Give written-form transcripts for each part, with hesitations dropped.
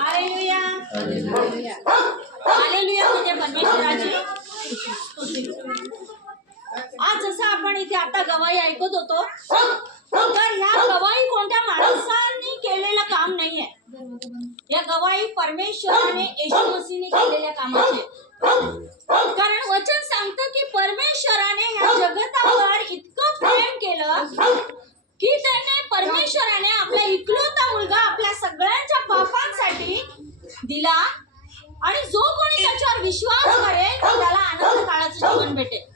Hallelujah hallelujah म्हणजे परमेश्वराची आज जसं आपण इथे आता गवाही ऐकत होतो तर ह्या गवाही कोणत्या माणसांनी केलेलं काम नाहीये. या गवाही परमेश्वराने येशू मसीहने केलेल्या कामाचे. कारण वचन सांगतं की परमेश्वराने ह्या जगतावर इतकं प्रेम केलं की त्याने परमेश्वराने आपला इकलौता मुलगा आपल्या सगळ्यांच्या पापांसाठी दिला आणि जो कोणी त्याच्यावर विश्वास करेल त्याला आनंद काळाचं जीवन भेटेल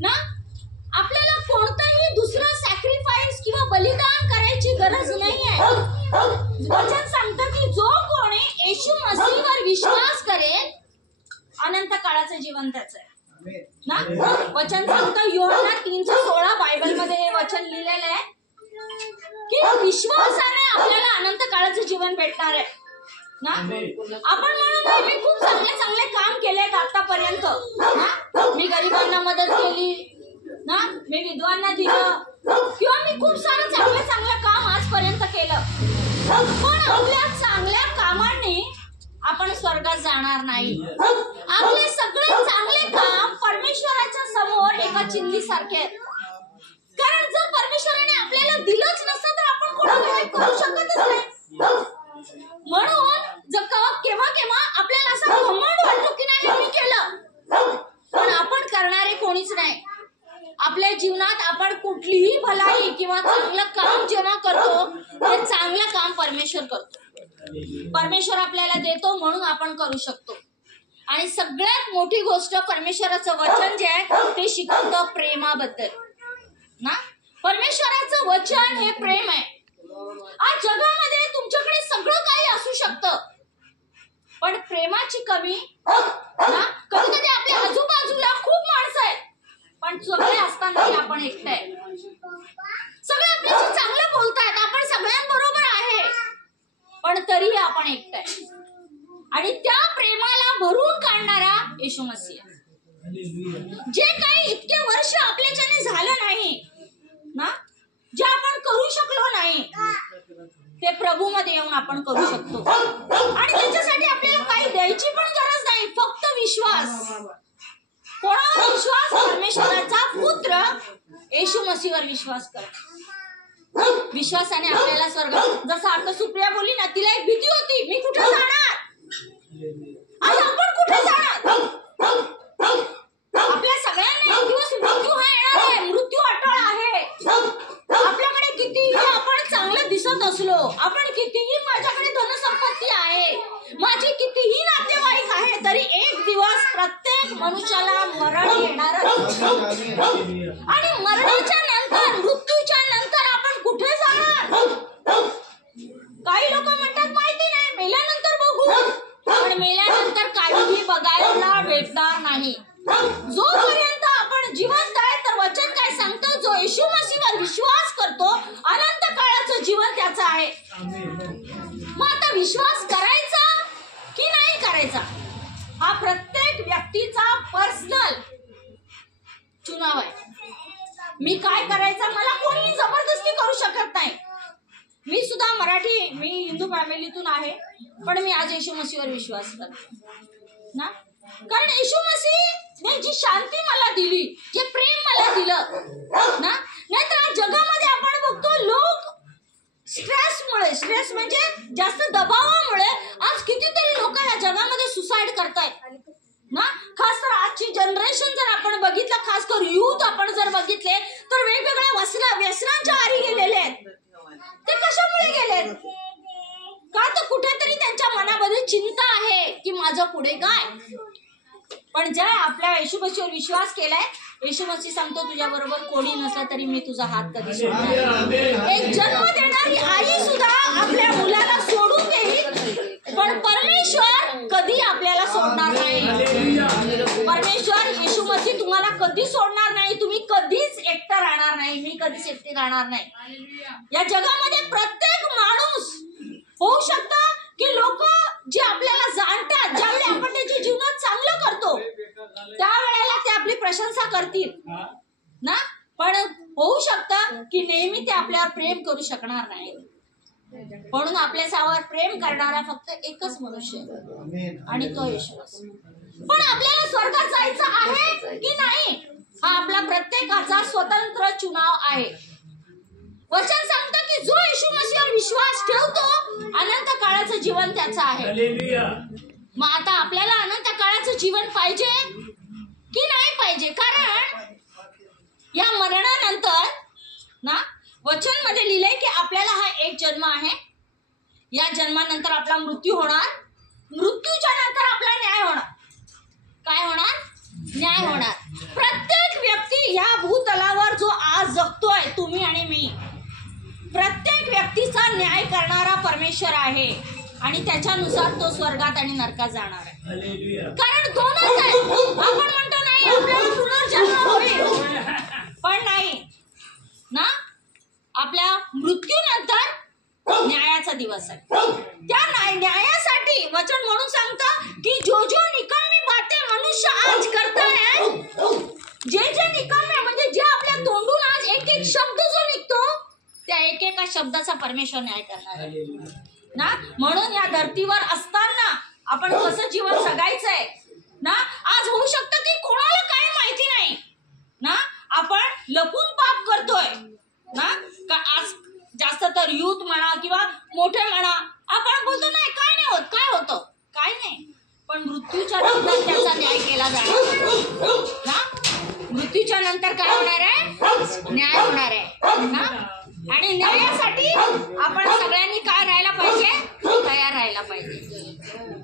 ना. आपल्याला कोणतंही दुसरं सॅक्रिफाईस किंवा बलिदान करायची गरज नाहीये. वचन सांगतं की जो कोणी येशू मसीहवर विश्वास करेल अनंत काळाचं जीवन त्याचं आहे ना. वचन सांगतं योहाना 3:16 बायबल मध्ये हे वचन लिहिलेलं आहे की विश्वासाने आपल्याला अनंत काळाचं जीवन भेटणार आहे ना. आपण म्हणून मी खूप चांगले चांगले काम केलेत आतापर्यंत ना. मी गरिबांना मदत केली ना, मी विधवांना दिलं किंवा मी खूप सारं चांगलं चांगलं काम आजपर्यंत केलं. पण आपल्या चांगल्या कामांनी आपण स्वर्गात जाणार नाही. आपले सगळे चांगले काम परमेश्वराच्या समोर एका चिंधीसारखे आहेत. कारण जर परमेश्वराने आपल्याला दिलंच नसतं तर आपण कोणाला करू शकतच नाही. म्हणून जर केव्हा केव्हा आपल्याला असं घमंड वाटतो की नाही मी केलं, पण आपण करणारे कोणीच नाही. आपल्या जीवनात आपण कुठलीही भलाई किंवा चांगलं काम जेव्हा करतो ते चांगलं काम परमेश्वर करतो. परमेश्वर आपल्याला देतो म्हणून आपण करू शकतो. आणि सगळ्यात मोठी गोष्ट परमेश्वराचं वचन जे आहे ते शिकवतं प्रेमाबद्दल ना. परमेश्वराचं वचन हे प्रेम आहे. आज जगामध्ये तुमच्याकडे सगळं काही असू शकतं पण प्रेमाची कमी ना. कधी कधी आपल्या आजूबाजूला खूप माणसं आहेत पण सगळे असतानाही आपण एकटे आहे. सगळे आपल्याशी चांगलं बोलतायत, आपण सगळ्यांबरोबर आहे पण तरीही आपण एकटे आहे. आणि त्या प्रेमाला भरून काढणारा येशू मसीह जे काही इतके वर्ष आपल्याच्याने झालं नाही ना, जे आपण करू शकलो नाही ते प्रभू मध्ये येऊन आपण करू शकतो. आणि त्याच्यासाठी आपल्याला काही द्यायची पण गरज नाही, फक्त विश्वास. कोणावर विश्वास? परमेश्वराचा पुत्र येशू मसीहवर विश्वास करा. विश्वासाने आपल्याला स्वर्ग. जसं आता सुप्रिया बोलली ना, तिला एक भीती होती मी कुठे जाणार. आज आपण कुठे जाणार? आपल्या सगळ्यांना एक दिवस मृत्यू हा येणार आहे. मृत्यू अटळ आहे. आपल्याकडे कितीही आपण चांगलं दिसत असलो, आपण कितीही माझ्याकडे धनसंपत्ती आहे, माझे कितीही नातेवाईक आहे, तरी एक दिवस प्रत्येक मनुष्याला मरण येणार. आणि मरणाच्या नंतर मृत्यूच्या नंतर आपण कुठे जाणार? काही लोक म्हणतात माहिती नाही, मेल्यानंतर बघू. पण मेल्यानंतर काहीही बघायला भेटणार नाही. जोपर्यंत आपण जिवंत आहे तर वचन काय सांगतो, जो येशू मसीहवर विश्वास करतो अनंत काळाचं जीवन त्याचं आहे. मग आता विश्वास करायचा की नाही करायचा हा प्रत्येक व्यक्तीचा पर्सनल चुनाव आहे. मी काय करायचं मला कोणी जबरदस्ती करू शकत नाही. मी सुद्धा मी हिंदू फॅमिलीतून आहे पण मी आज येशू मसीहवर विश्वास करतो ना. कारण येशू मसीहने जी शांती मला दिली, जे प्रेम मला दिलं ना. नाहीतर आज जगामध्ये आपण बघतो लोक स्ट्रेस म्हणजे जास्त दबावामुळे आज कितीतरी लोक या जगामध्ये सुसाईड करतायत ना. खास तर आजची जनरेशन जर आपण बघितलं, खास कर युथ आपण जर बघितले तर वेगवेगळ्या व्यसनांच्या आहारी गेलेले आहेत. ते कशामुळे गेलेत? का तर कुठेतरी त्यांच्या मनामध्ये चिंता आहे की माझं पुढे काय. पण ज्या आपल्या येशू मसीहवर विश्वास केलाय, येशू मसीह सांगतो तुझ्या बरोबर कोणी नसलं तरी मी तुझा हात कधी सोडणार. एक जन्म देणारी आई सुद्धा आपल्या मुलाला सोडून देईल पण परमेश्वर कधी आपल्याला सोडणार नाही. परमेश्वर येशू मसीह तुम्हाला कधी सोडणार नाही. तुम्ही कधीच एकटं राहणार नाही. मी कधीच एकटी राहणार नाही. या जगामध्ये प्रत्येक माणूस होऊ शकतं की लोक जे आपल्याला जाणतात, ज्यावेळी आपण त्याच्या जीवनात चांगलं करतो त्यावेळेला ते आपली प्रशंसा करतील ना. पण होऊ शकतं की नेहमी ते आपल्यावर प्रेम करू शकणार नाही. म्हणून आपल्यावर प्रेम करणारा फक्त एकच मनुष्य आहे आणि तो येशू ख्रिस्त. पण आपल्याला स्वर्गात जायचं आहे की नाही हा आपला प्रत्येकाचा स्वतंत्र चुनाव आहे. वचन सांगतं की जो येशू मसीहावर विश्वास ठेवतो अनंत काळाचं जीवन त्याचं आहे. मग आता आपल्याला अनंत काळाचं जीवन पाहिजे की नाही पाहिजे? कारण या मरणानंतर ना वचन मध्ये लिहिलंय की आपल्याला हा एक जन्म आहे. या जन्मानंतर आपला मृत्यू होणार. मृत्यूच्या नंतर आपला न्याय होणार. काय होणार? न्याय होणार. प्रत्येक व्यक्ती या भूतलावर जो आज जगतोय, तुम्ही आणि मी, प्रत्येक व्यक्तीचा न्याय करणारा परमेश्वर आहे आणि त्याच्यानुसार तो स्वर्गात आणि नरकात जाणार आहे. कारण दोनच आहे. आपण म्हणतो नाही आपल्याला पुनर्जन्म होईल, पण नाही ना, आपल्या मृत्यूनंतर न्यायाचा दिवस आहे. त्या न्यायासाठी वचन म्हणून सांगतं की जो निकम्मी बातें मनुष्य आज करताय, जे निकम्मे म्हणजे जे आपल्या तोंडून आज एक एक शब्द जो निघतो त्या एकेका शब्दाचा परमेश्वर न्याय करणार आहे ना. म्हणून या धर्तीवर असताना आपण कसं जीवन जगायचंय ना. आज होऊ शकतं की कोणाला काही माहिती नाही ना, आपण लपून पाप करतोय ना. का आज जास्त तर युथ म्हणा किंवा मोठे म्हणा, आपण बोलतो नाही काय नाही होत, काय होतं, काय नाही. पण मृत्यूच्या नंतर त्याचा न्याय केला जाणार ना. मृत्यूच्या नंतर काय होणार आहे? न्याय होणार आहे ना. आणि न्यायासाठी आपण सगळ्यांनी काय राहायला पाहिजे? तयार राहायला पाहिजे.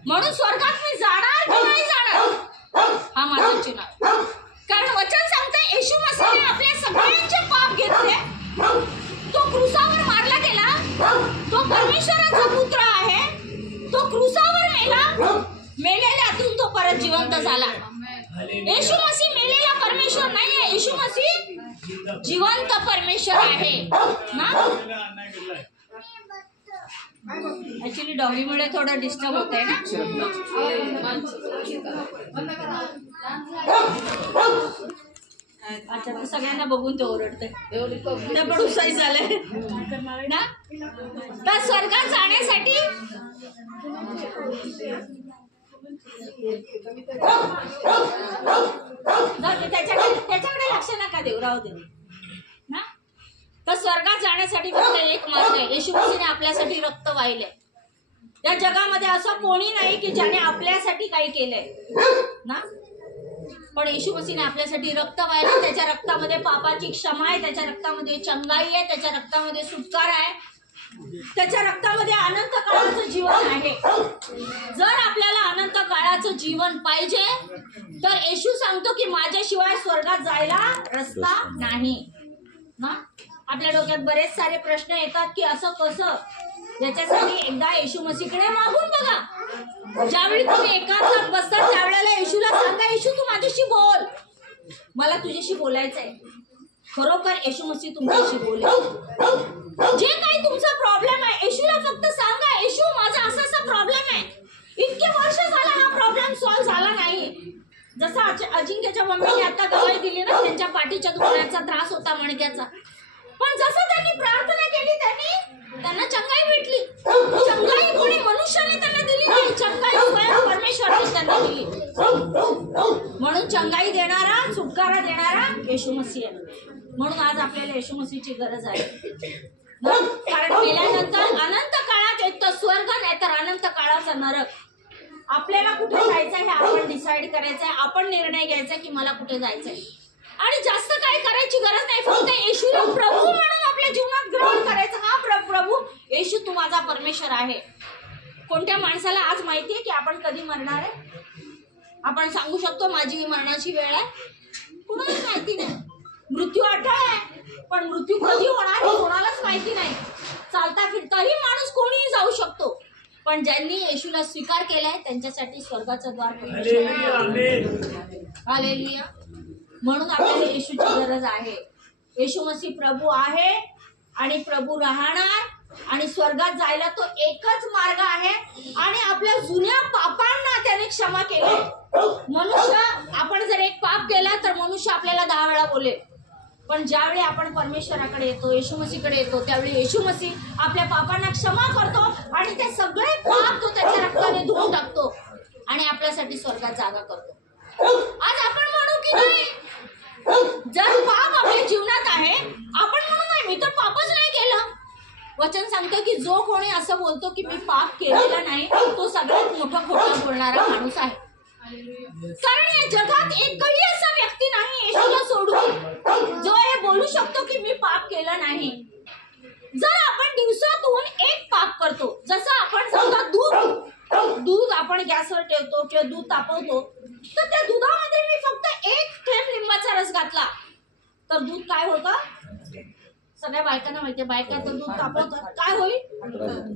म्हणून स्वर्गात मी जाणार की नाही जाणार हा माझा चुनाव. कारण वचन सांगते येशू मसीहने आपल्या सगळ्यांचे पाप घेतले. तो क्रूसावर मारला गेला. तो परमेश्वराचा पुत्र आहे. तो क्रूसावर मेला. मेलेल्यातून तो परत जिवंत झाला. येशू मसीह मेलेला परमेश्वर नाही आहे. येशू मसीह जिवंत परमेश्वर आहे ना. ऍक्च्युली डॉगीमुळे थोडं डिस्टर्ब होत आहे ना. अच्छा, तर सगळ्यांना बघून ते ओरडते. ते पण उत्साही झाले ना. तर स्वर्गात जाण्यासाठी त्याच्याकडे लक्ष नका देऊ, राहू दे ना. तर स्वर्गात जाण्यासाठी फक्त एक मार्ग आहे. येशू मसीहने आपल्यासाठी रक्त वाहिलंय. या जगामध्ये असं कोणी नाही की ज्याने आपल्यासाठी काही केलंय ना. पण येशू मसीहने आपल्यासाठी रक्त वाहिलंय. त्याच्या रक्तामध्ये पापाची क्षमा आहे. त्याच्या रक्तामध्ये चंगाई आहे. त्याच्या रक्तामध्ये सुटकारा आहे. त्याच्या रक्तामध्ये अनंत काळाचं जीवन आहे. जर आपल्याला अनंत काळाचं जीवन पाहिजे तर येशू सांगतो की माझ्याशिवाय स्वर्गात जायला रस्ता नाही ना. आपल्या डोक्यात बरेच सारे प्रश्न येतात की असं कसं. याच्यासाठी एकदा येशू मसीहकडे मागून बघा. ज्यावेळी तुम्ही एकांतात बसता त्यावेळेला येशूला सांगा, येशू तू माझ्याशी बोल, मला तुझ्याशी बोलायचंय. खरोखर येशू मसीह तुमच्याशी बोलेल. जे काही तुमचा प्रॉब्लेम आहे येशूला फक्त सांगा, येशू माझा असा असा प्रॉब्लेम आहे. इतके वर्ष झाला हा प्रॉब्लेम सॉल्व्ह झाला नाही. जसा अजिंक्यच्या मम्मीने आता गवाही दिली ना, त्यांच्या पाठीच्या दुखण्याचा त्रास होता मणक्याचा. पण जसं त्यांनी प्रार्थना केली त्यांना चंगाई भेटली. चंगाई कोणी मनुष्याने त्यांना दिली नाही, चंगाई स्वयं परमेश्वराने त्यांना दिली. म्हणून चंगाई देणारा, सुटकारा देणारा येशू मसीह आहे. म्हणून आज आपल्याला येशू मसीहची गरज आहे. कारण मेल्यानंतर अनंत काळात एक तर स्वर्ग नाही तर अनंत काळाचा नरक. आपल्याला कुठे जायचं हे आपण डिसाईड करायचंय. आपण निर्णय घ्यायचा की मला कुठे जायचंय. आणि जास्त काही करायची गरज नाही. फक्त येशूला प्रभू म्हणून आपल्या जीवनात ग्रहण करायचं. हा प्रभू येशू तू माझा परमेश्वर आहे. कोणत्या माणसाला आज माहितीये की आपण कधी मरणार आहे? आपण सांगू शकतो माझी मरणाची वेळ आहे? कुणालाच माहिती नाही. मृत्यू अटळ आहे, पण मृत्यू कधी होणार हे कोणालाच माहिती नाही. चालता फिरताही माणूस कोणीही जाऊ शकतो. पण ज्यांनी येशूला स्वीकार केलाय त्यांच्यासाठी स्वर्गाचं द्वार हालेलुया. म्हणून आपल्याला येशूची गरज आहे. येशू मसीह प्रभू आहे आणि प्रभू राहणार आणि स्वर्गात जायला तो एकच मार्ग आहे. आणि आपल्या जुन्या पापांना त्याने क्षमा केले. मनुष्य आपण जर एक पाप केला तर मनुष्य आपल्याला 10 वेळा बोलेल, पण ज्यावेळी आपण परमेश्वराकडे येतो, येशू मसीहकडे येतो, त्यावेळी येशू मसीह आपल्या पापांना क्षमा करतो आणि ते सगळे पाप तो त्याच्या रक्ताने धुवून टाकतो आणि आपल्यासाठी स्वर्गात जागा करतो. आज आपण म्हणू की नाही, जर पाप आपल्या जीवनात आहे, आपण म्हणू नाही मी तर पापच नाही केलं. वचन सांगतं की जो कोणी असं बोलतो की मी पाप केलेला नाही, तो सगळ्यात मोठा खोटा बोलणारा माणूस आहे. कारण या जगात एकही असा व्यक्ती नाही येशूला सोडून जो हे बोलू शकतो की मी पाप केलं नाही. जर आपण दिवसातून एक पाप करतो, जसं आपण समजा दूध आपण गॅसवर ठेवतो किंवा दूध तापवतो, तर त्या दुधामध्ये मी फक्त एक थेंब लिंबाचा रस घातला तर दूध काय होतं? सगळ्या बायकांना माहितीये, बायका तर दूध तापवतात, काय होईल?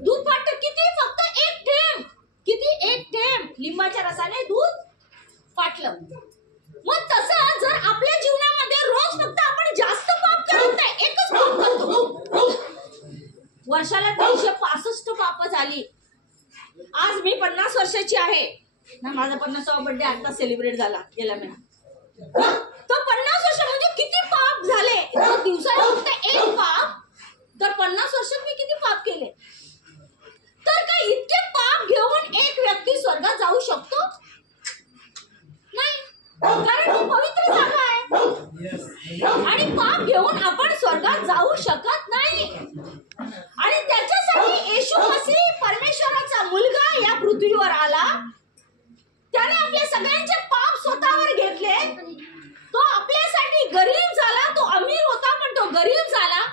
दूध फाटतं. किती? फक्त एक थेंब. किती? एक थेंब लिंबाच्या रसाने दूध फाटलं. मग तसं जर आपल्या जीवनामध्ये रोज फक्त आपण जास्त पाप करत नाही, एकच पाप करतो, वर्षाला 365 पाप झाली. आज मी 50 वर्षाची आहे ना, माझा 50वा बर्थडे आता सेलिब्रेट झाला गेल्या महिन्यात. तर 50 वर्ष म्हणजे किती पाप झाले. तर दिवसाला फक्त एक पाप, तर 50 वर्षात मी किती पाप केले. तर काय इतके पाप घेऊन एक व्यक्ती स्वर्गात जाऊ शकतो? नाही, कारण ती पवित्र जागा आहे आणि पाप घेऊन आपण स्वर्गात जाऊ शकत नाही. आणि त्याच्यासाठी येशू मसीह परमेश्वराचा मुलगा या पृथ्वीवर आला. त्याने आपल्या सगळ्यांचे पाप स्वतःवर घेतले. तो आपल्यासाठी गरीब झाला. तो अमीर होता पण तो गरीब झाला.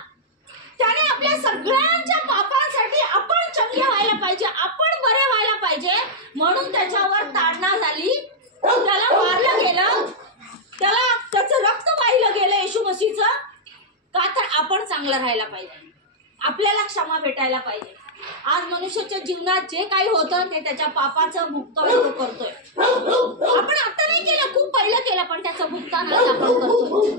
त्याने आपल्या सगळ्यांच्या पापांसाठी आपण चांगले व्हायला पाहिजे, आपण बरे व्हायला पाहिजे म्हणून त्याच्यावर ताडना झाली. त्याला मारलं गेलं, त्याला त्याचं रक्त वाहिलं गेलं येशू मसीहचं. का तर आपण चांगलं राहायला पाहिजे, आपल्याला क्षमा भेटायला पाहिजे. आज मनुष्याच्या जीवनात जे काही होतं ते त्याच्या पापाचं भुगतान तो करतोय. आपण आता नाही केलं, खूप पहिलं केलं, पण त्याचं भुगतान आज आपण करतोय.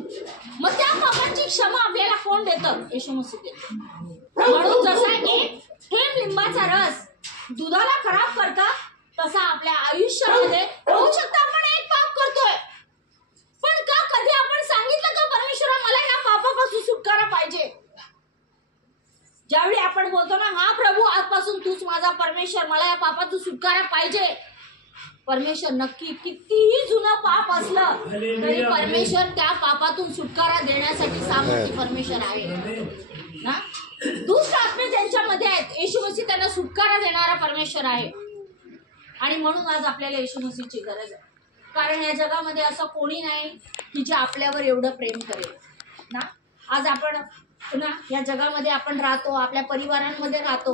मग त्या पापांची क्षमा आपल्याला कोण देतं? येशू मसीह देतो. म्हणून जसा एक थेंब लिंबाचा रस दुधाला खराब करता, तसा आपल्या आयुष्यामध्ये होऊ शकतं आपण एक पाप करतोय, पण का कधी आपण सांगितलं का परमेश्वरा मला या पापापासून सुटकारा पाहिजे? ज्यावेळी आपण बोलतो ना, हा प्रभू आजपासून तूच माझा परमेश्वर, मला या पापातून सुटकारा पाहिजे, परमेश्वर नक्की कितीही जुनं पाप असलं तरी परमेश्वर त्या पापातून सुटकारा देण्यासाठी सामर्थ्य परमेश्वर आहे ना. दुष्ट आत्मे त्यांच्यामध्ये आहेत, येशू मसीह त्यांना सुटकारा देणारा परमेश्वर आहे. आणि म्हणून आज आपल्याला येशू मसीहची गरज आहे. कारण या जगामध्ये असं कोणी नाही की जे आपल्यावर एवढं प्रेम करेल ना. आज आपण ना या जगामध्ये आपण राहतो, आपल्या परिवारांमध्ये राहतो,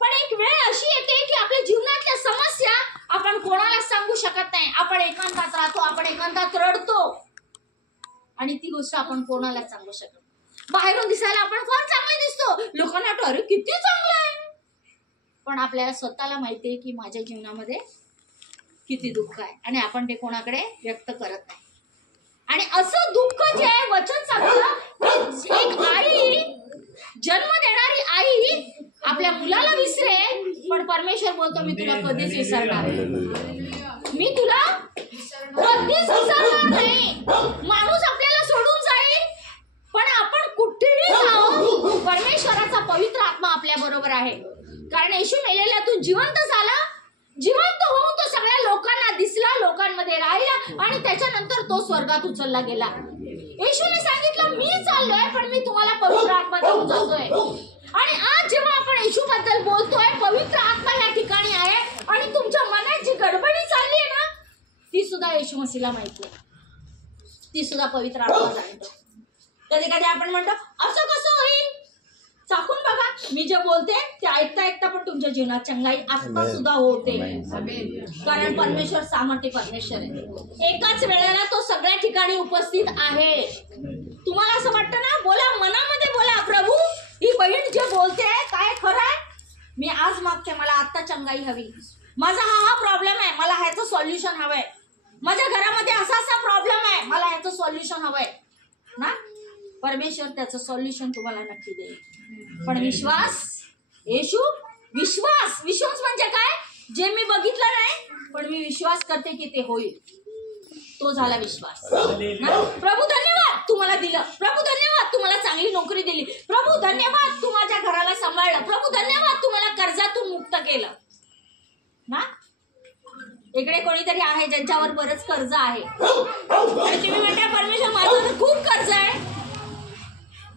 पण एक वेळ अशी येते की आपल्या जीवनातल्या समस्या आपण कोणाला सांगू शकत नाही. आपण एकांतात राहतो, आपण एकांतात रडतो आणि ती गोष्ट आपण कोणालाच सांगू शकत नाही. बाहेरून दिसायला आपण फार चांगले दिसतो, लोकांना वाटतं अरे किती चांगलं आहे, पण आपल्याला स्वतःला माहितीये की माझ्या जीवनामध्ये किती दुःख आहे आणि आपण ते कोणाकडे व्यक्त करत नाही. आणि असं दुःख जे आहे, वचन सांगतं, एक आई, जन्म देणारी आई आपल्या मुलाला विसरेल, पण परमेश्वर बोलतो मी तुला कधीच विसरणार नाही, मी तुला कधीच विसरणार नाही. माणूस आपल्याला सोडून जाईल, पण आपण कुठेही जाऊ, परमेश्वराचा पवित्र आत्मा आपल्या बरोबर आहे. कारण येशू मेलेल्यातून जिवंत झाला, जिवंत होऊन तो सगळ्या लोकांना दिसला, लोकांमध्ये राहिला आणि त्याच्यानंतर तो स्वर्गात उचलला गेला. येशूने सांगितलं मी चाललोय, पण मी तुम्हाला पवित्र आत्मा देऊन जातोय. आणि आज जेव्हा आपण येशू बद्दल बोलतोय, पवित्र आत्मा या ठिकाणी आहे आणि तुमच्या मनात जी गडबडी चालली आहे ना, ती सुद्धा येशू मसीहला माहिती आहे, ती सुद्धा पवित्र आत्मा जाणतो. कधी कधी आपण म्हणतो असं कसं होईल, चाकून बघा, मी जे बोलते ते ऐकता ऐकता पण तुमच्या जीवनात चंगाई आता सुद्धा होते. कारण परमेश्वर सामर्थ्य परमेश्वर आहे, एकाच वेळेला तो सगळ्या ठिकाणी उपस्थित आहे. तुम्हाला असं वाटतं ना, बोला, मनामध्ये बोला, प्रभू ही बहीण जे बोलते काय खरं आहे, मी आज मागते, मला आता चंगाई हवी, माझा हा प्रॉब्लेम आहे, मला ह्याचं सॉल्युशन हवंय, माझ्या घरामध्ये असा असा प्रॉब्लेम आहे, मला ह्याचं सॉल्युशन हवंय ना. परमेश्वर त्याचं सॉल्युशन तुम्हाला नक्की देईल. पण विश्वास, येशू, विश्वास म्हणजे काय, जे मी बघितलं नाही पण मी विश्वास करते की ते होईल, तो झाला विश्वास ना. प्रभू धन्यवाद. तू मला दिलं, प्रभू धन्यवाद तू मला चांगली नोकरी दिली, प्रभू धन्यवाद तू माझ्या घराला सांभाळलं, प्रभू धन्यवाद तू मला कर्जातून मुक्त केलं ना. इकडे कोणीतरी आहे ज्यांच्यावर बरंच कर्ज आहे आणि तुम्ही म्हणता परमेश्वर माझं तर खूप कर्ज आहे.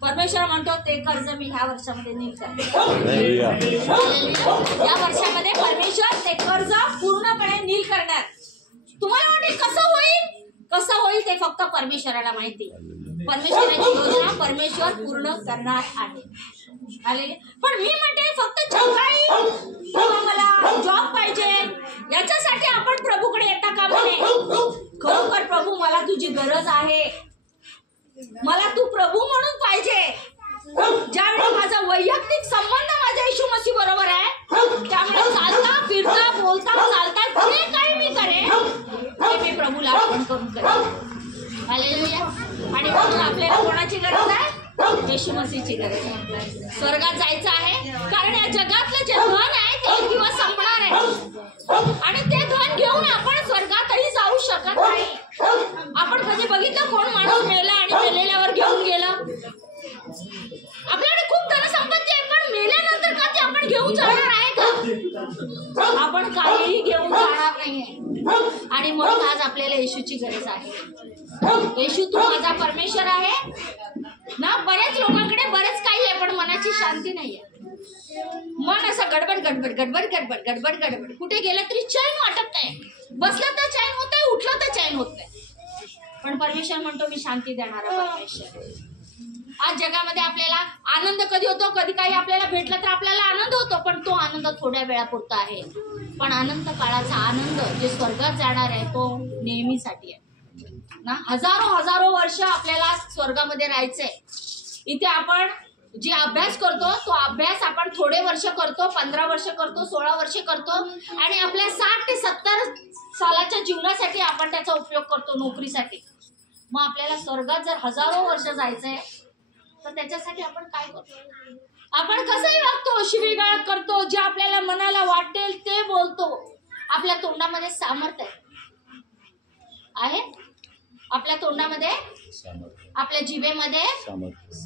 परमेश्वर म्हणतो ते कर्ज मी ह्या वर्षामध्ये नील करणार. या वर्षामध्ये परमेश्वर ते कर्ज पूर्णपणे नील करणार. तुम्हाला वाटेल कसं होईल ते फक्त परमेश्वराला माहिती. परमेश्वराची योजना परमेश्वर पूर्ण करणार आहे. पण मी म्हणते फक्त चंगाई किंवा मला जॉब पाहिजे याच्यासाठी आपण प्रभूकडे येता कामा नये. खरोखर प्रभू मला तुझी गरज आहे, मला तू प्रभू म्हणून पाहिजे. ज्यावेळी माझा वैयक्तिक संबंध माझ्या येशू मसीह बरोबर आहे त्यामुळे चालता फिरता बोलता चालता जे काही मी करेन ते मी प्रभूला अर्पण करून करेन. हालेलुया. आणि म्हणून आपल्याला कोणाची गरज आहे? येशू मसीहची गरज आहे. स्वर्गात जायचं आहे कारण या जगातलं जे धन आहे ते एक दिवस संपणार आहे आणि ते धन घेऊन आपण स्वर्गातही जाऊ शकत नाही. आपण कधी बघितलं कोण माणूस मेला आणि मेलेल्यावर घेऊन गेलं? आपल्याकडे खूप धनसंपत्ती आहे पण मेल्यानंतर का ते आपण घेऊन जाणार आहे का? आपण काहीही घेऊन जाणार नाहीये. आणि म्हणून आज आपल्याला येशूची गरज आहे. येशू तू माझा परमेश्वर आहे ना. बऱ्याच लोकांकडे बरंच काही आहे पण मनाची शांती नाहीये. मन असं गडबड गडबड गडबड गडबड गडबड गडबड, कुठे गेलं तरी चैन वाटत नाही. बसलं तर चैन होतंय, उठलं तर चैन होत नाही. पण परमेश्वर म्हणतो मी शांती देणारा परमेश्वर. आज जगामध्ये आपल्याला आनंद कधी होतो, कधी काही आपल्याला भेटलं तर आपल्याला आनंद होतो पण तो आनंद थोड्या वेळापुरता आहे. पण अनंत काळाचा आनंद जे स्वर्गात जाणार आहे तो नेहमीसाठी आहे ना. हजारो वर्ष आपल्याला स्वर्गामध्ये राहायचंय. इथे आपण जे अभ्यास करतो तो अभ्यास आपण थोडे वर्ष करतो, 15 वर्ष करतो, 16 वर्ष करतो आणि आपल्या 60 ते 70 सालाच्या जीवनासाठी आपण त्याचा उपयोग करतो नोकरीसाठी. मग आपल्याला स्वर्गात जर हजारो वर्ष जायचंय तर त्याच्यासाठी आपण काय करतो? आपण कसंही वागतो, शिवीगाळ करतो, जे आपल्याला मनाला वाटेल ते बोलतो. आपल्या तोंडामध्ये सामर्थ्य आहे, आपल्या तोंडामध्ये, आपल्या जिभेमध्ये.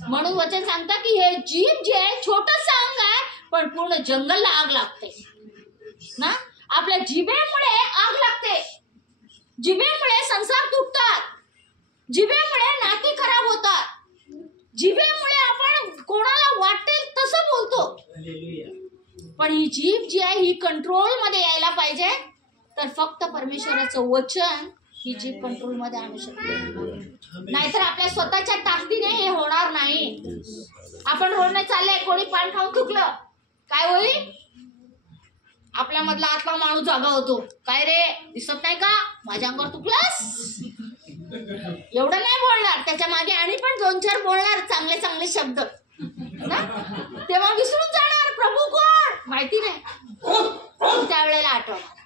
म्हणून वचन सांगतं की हे जीभ जे आहे छोटंसं अंग आहे पण पूर्ण जंगलला आग लागते ना. आपल्या जिभेमुळे आग लागते, जिभेमुळे संसार तुटतात, जिभेमुळे नाती खराब होतात, जिभेमुळे आपण कोणाला वाटेल तसं बोलतो. पण ही जीभ जी आहे ही कंट्रोल मध्ये यायला पाहिजे तर फक्त परमेश्वराचं वचन ही जीभ कंट्रोल मध्ये आणू शकते. नाहीतर आपल्या स्वतःच्या ताकदीने हे होणार नाही. आपण रोडने चाललंय, कोणी पान खाऊन थुकलं, काय होईल? आपल्या मधला आत्मा माणूस जागा होतो. काय रे दिसत नाही का माझ्या अंगावर थुकलास? एवढं नाही बोलणार, त्याच्या मागे आणि पण 2-4 बोलणार चांगले चांगले शब्द ना. तेव्हा विसरून जाणार प्रभू कोण माहिती नाही, त्यावेळेला आठवणार.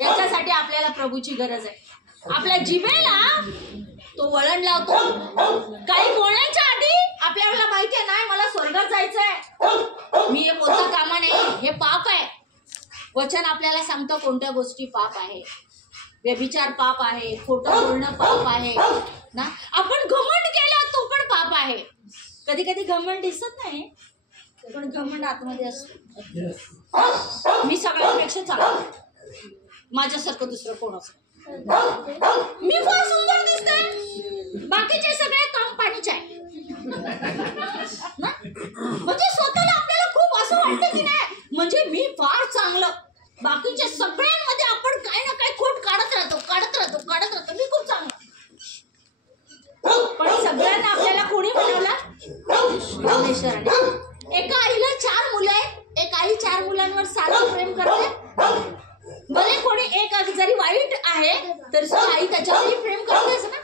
याच्यासाठी आपल्याला प्रभूची गरज आहे. आपल्या जिभेला तो वळण लावतो. काही बोलण्याच्या आधी आपल्याला माहिती आहे नाही मला स्वर्गात जायचंय, मी हे बोलता कामा नाही, हे पाप आहे. वचन आपल्याला सांगतं कोणत्या गोष्टी पाप आहे. व्यभिचार पाप आहे, खोटं बोलणं पाप आहे ना. आपण घमंड केलं तो पण पाप आहे. कधी कधी घमंड दिसत नाही पण घमंड आतमध्ये असतो. मी सगळ्यांपेक्षा चांगला, माझ्यासारखं दुसरं कोण असतं, मी फार सुंदर दिसते, बाकीचे सगळे काम पाणीच आहे ना. म्हणजे स्वतःला आपल्याला खूप असं वाटतं की नाही म्हणजे मी फार चांगलं, बाकीच्या सगळ्यांमध्ये आपण काही ना काही खोट काढत राहतो. मी खूप चांगला. पण सगळ्यांना आपल्याला कोणी बनवलं? परमेश्वराने. एका आईला 4 मुलं आहेत, एक आई 4 मुलांवर सारखं प्रेम करते. भले कोणी एक जरी वाईट आहे तर आई त्याच्यावरही प्रेम करतेच ना.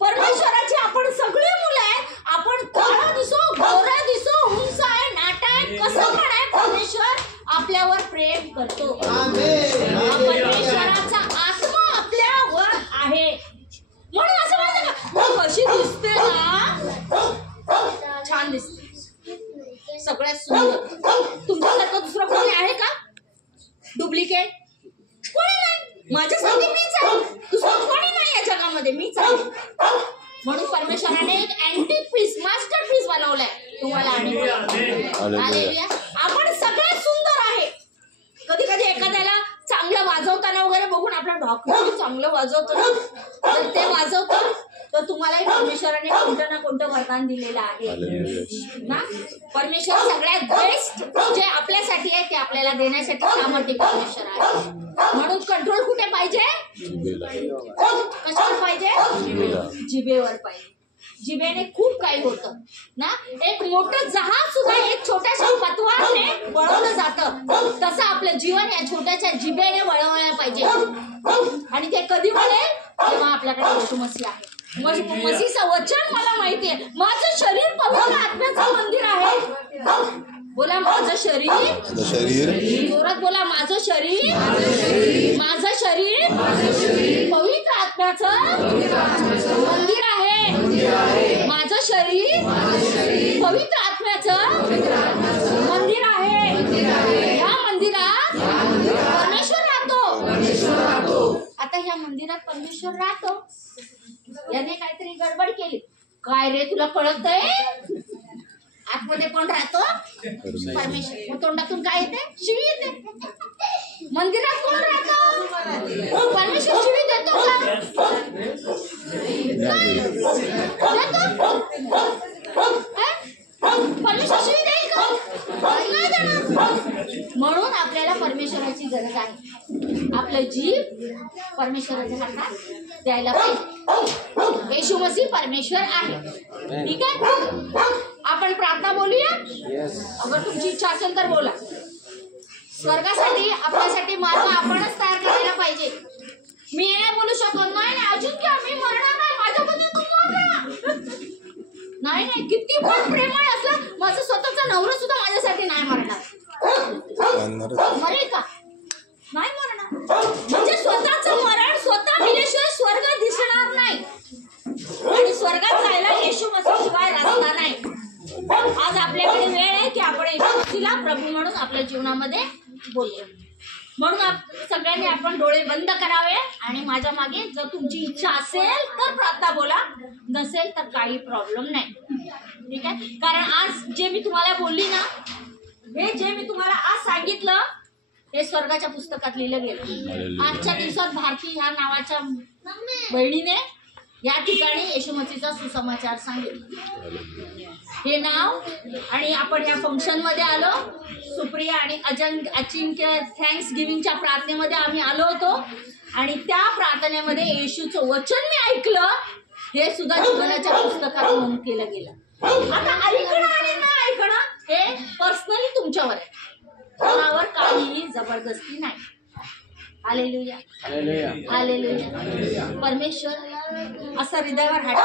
परमेश्वराची आपण सगळी मुलं आहेत. आपण काळा दिसो, गोरा दिसो, उंच आहे, नाटा आहे, कसं पण आहे, परमेश्वर आपल्यावर प्रेम करतो. परमेश्वराचा आत्मा आपल्यावर आहे. म्हणून असं म्हणतं का कशी दिसते ना, छान दिसते, सगळ्यात सुंदर. तुमच्यासारखं दुसरं कोणी आहे का? डुप्लिकेट कोणी नाही. माझ्यासाठी मीच आहे, दुसरं कोणी नाही या जगामध्ये, मीच आहे. म्हणून परमेश्वराने एक अँटिक पीस, मास्टरपीस बनवलाय तुम्हाला आणि हालेलुया. आपण सगळे सुंदर आहे. कधी कधी एखाद्याला चांगलं वाजवताना वगैरे बघून आपलं डॉक्टर चांगलं वाजवतो ना, तर ते वाजवतं तर तुम्हालाही परमेश्वराने कोणतं ना कोणतं वरदान दिलेलं आहे ना. परमेश्वर सगळ्यात बेस्ट जे आपल्यासाठी आहे ते आपल्याला देण्यासाठी सामर्थ्य परमेश्वर आहे. म्हणून कंट्रोल कुठे पाहिजे? कशावर पाहिजे? जिभेवर पाहिजे. जिभेने खूप काही होतं ना. एक मोठं जहाज सुद्धा एक छोट्याशा पतवाराने वळवलं जातं, तसं आपलं जीवन या छोट्याशा जिभेने वळवलं पाहिजे. आणि ते कधी वळेल? जेव्हा आपल्याकडे येशू मसीह आहे. मसीहचं वचन मला माहितीये, माझं शरीर पवित्र आत्म्याचं मंदिर आहे. बोला माझं शरीर, जोरात बोला माझं शरीर पवित्र आत्म्याचं मंदिर आहे. माझं शरीर पवित्र आत्म्याचं मंदिर आहे. या मंदिरात परमेश्वर राहतो. आता ह्या मंदिरात परमेश्वर राहतो. याने काहीतरी गडबड केली. काय रे, तुला कळतंय? आतमध्ये कोण राहतो? परमेश्वर. मग तोंडातून काय येते? शिवी येते. मंदिरात कोण राहतो? परमेश्वर. शिवी देतो का? परमेश्वर शिवी देईल का? नाही देणार. म्हणून आपल्याला परमेश्वराची गरज आहे. आपलं जीव परमेश्वराच्या हातात द्यायला पाहिजे. येशू मसीह परमेश्वर आहे. ठीक आहे, आपण प्रार्थना बोलूया. अगर तुमची इच्छा असेल तर बोला. स्वर्गासाठी आपल्यासाठी मार्ग आपणच तयार करायला पाहिजे. मी हे बोलू शकत नाही, अजून की आम्ही मरणार नाही, माझ्याबद्दल तू मरणार नाही. किती पण प्रेमळ असलं, माझं स्वतःचा नवरा सुद्धा माझ्यासाठी नाही मरणार. मरेल का? नाही मरणार. म्हणजे स्वतःचं मरण स्वतः दिल्याशिवाय स्वर्ग दिसणार नाही. आणि स्वर्गात जायला येशू मसीह शिवाय रस्ता नाही. आज आपल्याकडे वेळ आहे की आपण येशू मसीहला प्रभू म्हणून आपल्या जीवनामध्ये बोलूया. म्हणून सगळ्यांनी आपण डोळे बंद करावे आणि माझ्या मागे जर तुमची इच्छा असेल तर प्रार्थना बोला, नसेल तर काही प्रॉब्लेम नाही. ठीक आहे, कारण आज जे मी तुम्हाला बोलली ना, हे जे मी तुम्हाला आज सांगितलं हे स्वर्गाच्या पुस्तकात लिहिलं गेलं. आजच्या दिवसात भारती ह्या नावाच्या बहिणीने या ठिकाणी येशू मसीहचा सुसमाचार सांगितलं. हे नाव आणि आपण या फंक्शन मध्ये आलो. सुप्रिया आणि अचिंक्य थँक्स गिव्हिंगच्या प्रार्थनेमध्ये आम्ही आलो होतो आणि त्या प्रार्थनेमध्ये येशूचं वचन मी ऐकलं. हे सुद्धा जीवनाच्या पुस्तकात नोंद केलं गेलं. आता ऐकणं आणि न ऐकणं हे पर्सनली तुमच्यावर आहे. कोणावर काहीही जबरदस्ती नाही. Hallelujah, hallelujah. परमेश्वर असं हृदयावर हात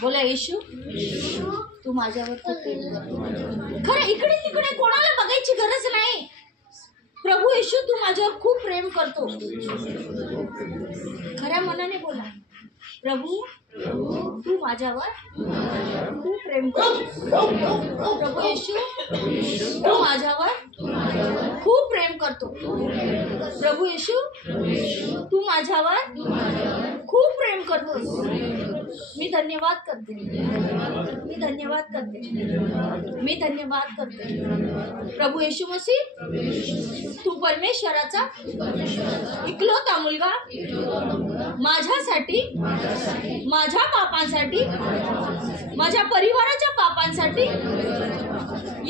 बोला, येशू तू माझ्यावर खूप प्रेम करतो. खरं इकडे तिकडे कोणाला बघायची गरज नाही. प्रभू येशू तू माझ्यावर खूप प्रेम करतो. खऱ्या मनाने बोला, प्रभू तू माझ्यावर खूप प्रेम करतो. प्रभू येशू तू माझ्यावर खूप प्रेम करतो. प्रभू येशू तू माझ्यावर खूप प्रेम करतो. मी धन्यवाद करते, मी धन्यवाद करते, मी धन्यवाद करते. प्रभू येशू मसीह तू परमेश्वराचा इकलौता मुलगा माझ्यासाठी, माझ्या पापांसाठी, माझ्या परिवाराच्या पापांसाठी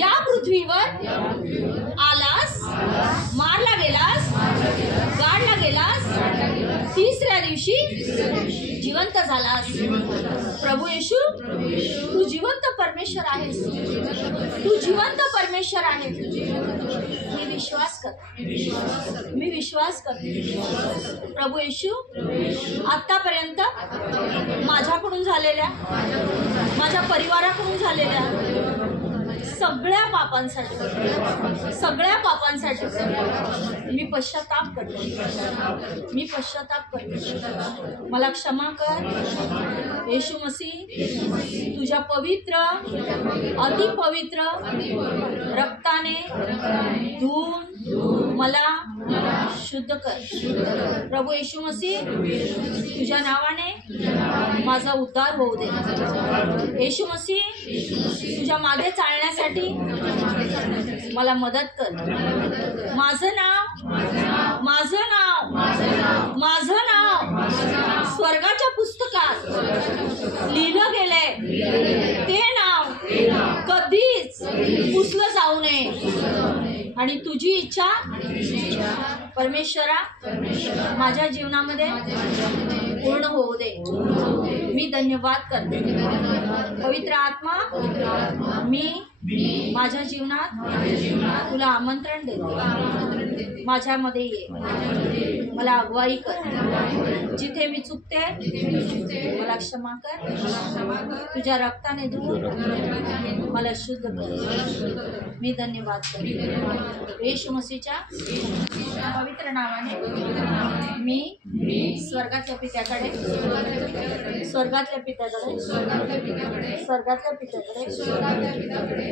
या पृथ्वीवर आलास, मारला गेलास, गाडला गेलास, तिसऱ्या दिवशी जिवंत झालास. प्रभू येशू तू जिवंत परमेश्वर आहेस. तू जिवंत परमेश्वर आहेस. मी विश्वास करते, मी विश्वास करते. प्रभू येशू आतापर्यंत माझ्याकडून झालेल्या, माझ्या परिवाराकडून झालेल्या सगळ्या पापांसाठी, सगळ्या पापांसाठी मी पश्चाताप करते, मी पश्चाताप करते. मला क्षमा कर येशू मसीह. तुझ्या पवित्र, अतिपवित्र रक्ताने धुवून मला शुद्ध कर। प्रभू येशू मसीह, तुझ्या नावाने माझा उद्धार होऊ दे। येशू मसीह, तुझ्या मागे चालण्यासाठी मला मदत कर। माझं नाव स्वर्गाच्या पुस्तकात लिहिलं गेलंय। ते नाव कधीच पुसलं जाऊ नये आणि तुझी इच्छा परमेश्वरा माझ्या जीवनामध्ये पूर्ण होऊ दे। मी धन्यवाद करते। पवित्र आत्मा, मी माझ्या जीवनात तुला आमंत्रण देते। माझ्यामध्ये ये, मला अगुवाई कर। जिथे मी चुकते मला क्षमा कर। तुझ्या रक्ताने धुवून मला शुद्ध कर। मी धन्यवाद करते। येशू मसीहच्या पवित्र नावाने मी स्वर्गातल्या पित्याकडे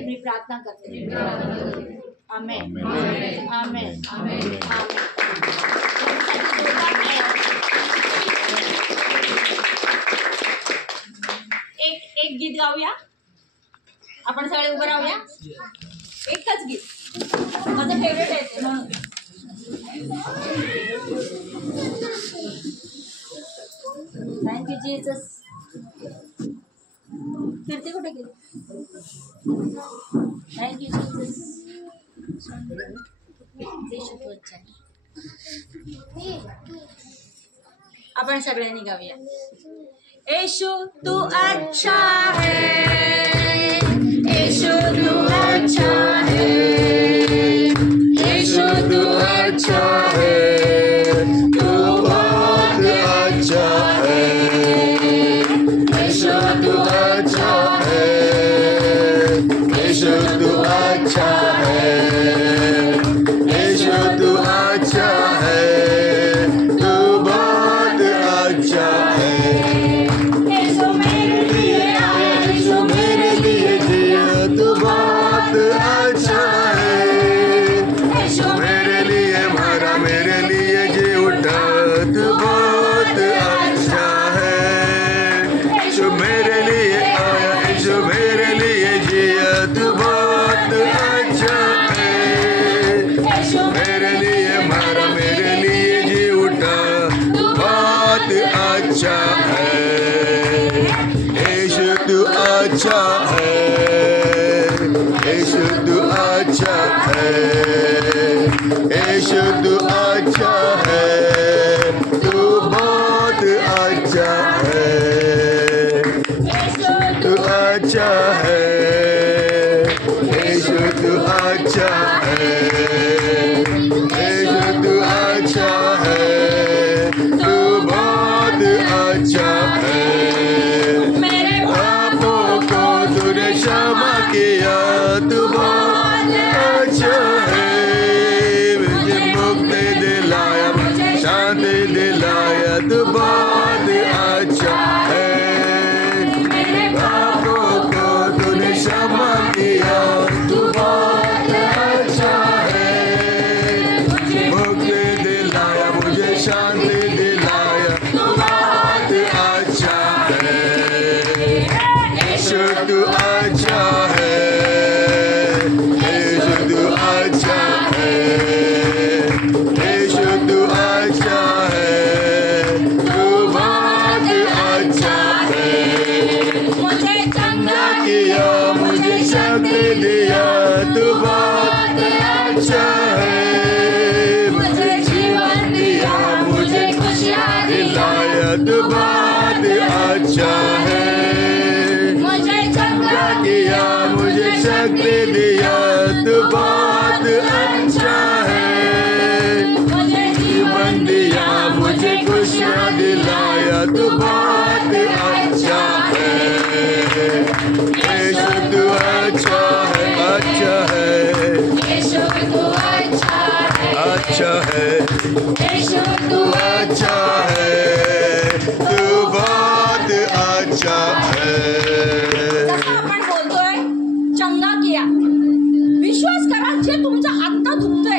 मी प्रार्थना करते। आमेन, आमेन, आमेन, आमेन। एक गीत गाऊया आपण, सगळे उभं राहूया। एकच गीत माझं फेवरेट आहे ते म्हणून। Thank you Jesus. कीर्ती कुठे गेली? Thank you Jesus. आपण सगळ्यांनी गाऊया। येशू तू अच्छा है, येशू तू अच्छा है, येशू तू अच्छा है, तू बहुत अच्छा है। येशू तू अच्छा है, येशू तू अच्छा है, येशू तू अच्छा है, तू बहुत अच्छा है। येशू मेरे लिए आया, येशू मेरे लिए जिया, तू बहुत अच्छा है। येशू मेरे लिए मरा, मेरे लिए जी उठा, तू बहुत अच्छा है। यीशु मेरे लिए आया, यीशु मेरे लिए जिया, तू बहुत अच्छा है। मेरे लिए मरा, मेरे लिए जी उठा, तू बहुत अच्छा है। यीशु तू अच्छा है, यीशु तू अच्छा है, यीशु तू अच्छा है, तू बहुत अच्छा है। तू अच्छा है, यीशु तू अच्छा है, यीशु तू अच्छा है, तू बहुत अच्छा है। मेरे पापों को तूने क्षमा किया, तू बहुत अच्छा है। मुझे मुक्ति दिलाया, शांति दिलाया, तू बहुत अच्छा है। पापों को तूने क्षमा किया, तू बहुत अच्छा है। मुक्ति दिलाया, मुझे शांति दिलाया, तू बहुत अच्छा है। यीशु तू अच्छा है, यीशु तू अच्छा है, यीशु तू अच्छा है, तू बहुत अच्छा है। मुझे चंगा किया, मुझे शक्ति दिया, तू बहुत अच्छा है। मुझे जीवन दिया, मुझे खुशियाँ दिलाया, तू बहुत अच्छा है। मुझे चंगा किया, मुझे शक्ति दिया, तू बहुत अच्छा है। मुझे जीवन दिया, मुझे खुशियाँ दिलाया, तू बहुत अच्छा है। यीशु तू अच्छा है, अच्छा है, येशू तू अच्छा है, अच्छा है, येशू तू अच्छा है, तू बहुत अच्छा है। जसं आपण बोलतोय चंगा किया, विश्वास करा जे तुमचं आत्ता दुखतंय